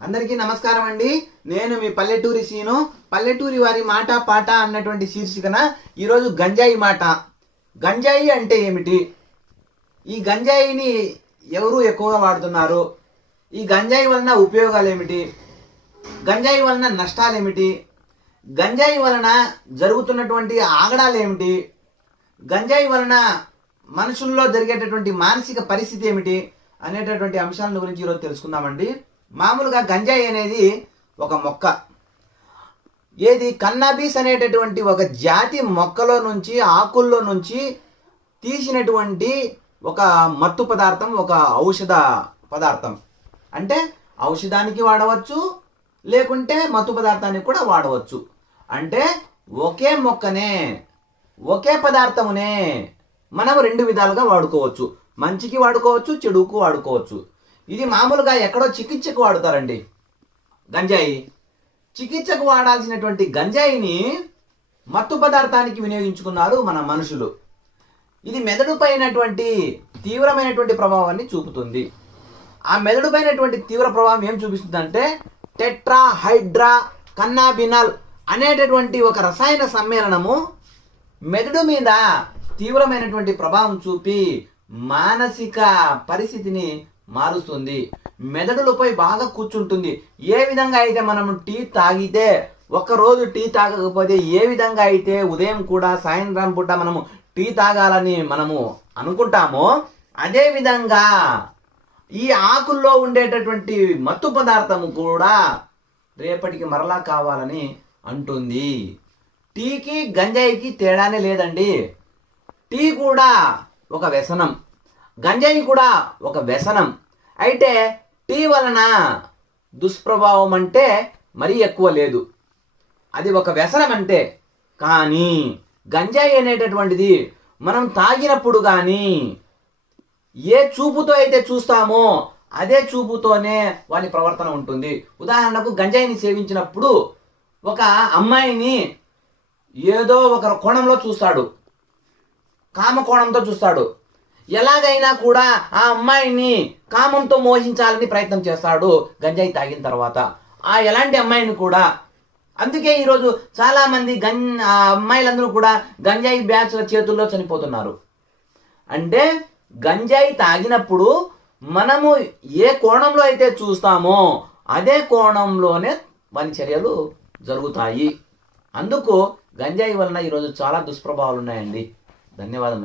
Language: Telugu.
అందరికీ నమస్కారం అండి. నేను మీ పల్లెటూరి సీను. పల్లెటూరి వారి మాట పాట అన్నటువంటి శీర్షికన ఈరోజు గంజాయి మాట. గంజాయి అంటే ఏమిటి? ఈ గంజాయిని ఎవరు ఎక్కువగా వాడుతున్నారు? ఈ గంజాయి వలన ఉపయోగాలు ఏమిటి? గంజాయి వలన నష్టాలు ఏమిటి? గంజాయి వలన జరుగుతున్నటువంటి ఆగడాలు ఏమిటి? గంజాయి వలన మనుషుల్లో జరిగేటటువంటి మానసిక పరిస్థితి ఏమిటి అనేటటువంటి అంశాల గురించి ఈరోజు తెలుసుకుందామండి. మామూలుగా గంజాయి అనేది ఒక మొక్క. ఏది కన్నాబీస్ అనేటటువంటి ఒక జాతి మొక్కలో నుంచి, ఆకుల్లో నుంచి తీసినటువంటి ఒక మత్తు పదార్థం, ఒక ఔషధ పదార్థం. అంటే ఔషధానికి వాడవచ్చు, లేకుంటే మత్తు పదార్థానికి కూడా వాడవచ్చు. అంటే ఒకే మొక్కనే, ఒకే పదార్థమునే మనం రెండు విధాలుగా వాడుకోవచ్చు. మంచికి వాడుకోవచ్చు, చెడుకు వాడుకోవచ్చు. ఇది మామూలుగా ఎక్కడో చికిత్సకు వాడుతారండి గంజాయి. చికిత్సకు వాడాల్సినటువంటి గంజాయిని మత్తు పదార్థానికి వినియోగించుకున్నారు మన మనుషులు. ఇది మెదడుపైనటువంటి తీవ్రమైనటువంటి ప్రభావాన్ని చూపుతుంది. ఆ మెదడుపైనటువంటి తీవ్ర ప్రభావం ఏం చూపిస్తుందంటే టెట్రా హైడ్రా కన్నాబినాల్ అనేటటువంటి ఒక రసాయన సమ్మేళనము మెదడు మీద తీవ్రమైనటువంటి ప్రభావం చూపి మానసిక పరిస్థితిని మారుస్తుంది. మెదడులపై బాగా కూర్చుంటుంది. ఏ విధంగా అయితే మనం టీ తాగితే, ఒక్కరోజు టీ తాగకపోతే ఏ విధంగా అయితే ఉదయం కూడా సాయంత్రం పూట మనము టీ తాగాలని మనము అనుకుంటామో, అదే విధంగా ఈ ఆకుల్లో ఉండేటటువంటి మత్తు పదార్థము కూడా రేపటికి మరలా కావాలని అంటుంది. టీకి గంజాయికి తేడానే లేదండి. టీ కూడా ఒక వ్యసనం, గంజాయి కూడా ఒక వ్యసనం. అయితే టీ వలన దుష్ప్రభావం అంటే మరీ ఎక్కువ లేదు, అది ఒక వ్యసనం అంటే. కానీ గంజాయి అనేటటువంటిది మనం తాగినప్పుడు కానీ ఏ చూపుతో అయితే చూస్తామో అదే చూపుతోనే వాని ప్రవర్తన ఉంటుంది. ఉదాహరణకు గంజాయిని సేవించినప్పుడు ఒక అమ్మాయిని ఏదో ఒక కోణంలో చూస్తాడు, కామ కోణంతో చూస్తాడు. ఎలాగైనా కూడా ఆ అమ్మాయిని కామంతో మోహించాలని ప్రయత్నం చేస్తాడు గంజాయి తాగిన తర్వాత. ఎలాంటి అమ్మాయిని కూడా. అందుకే ఈరోజు చాలామంది అమ్మాయిలందరూ కూడా గంజాయి బ్యాచ్ల చేతుల్లో చనిపోతున్నారు. అంటే గంజాయి తాగినప్పుడు మనము ఏ కోణంలో అయితే చూస్తామో అదే కోణంలోనే వాని చర్యలు జరుగుతాయి. అందుకు గంజాయి వలన ఈరోజు చాలా దుష్ప్రభావాలు ఉన్నాయండి. ధన్యవాదాలు.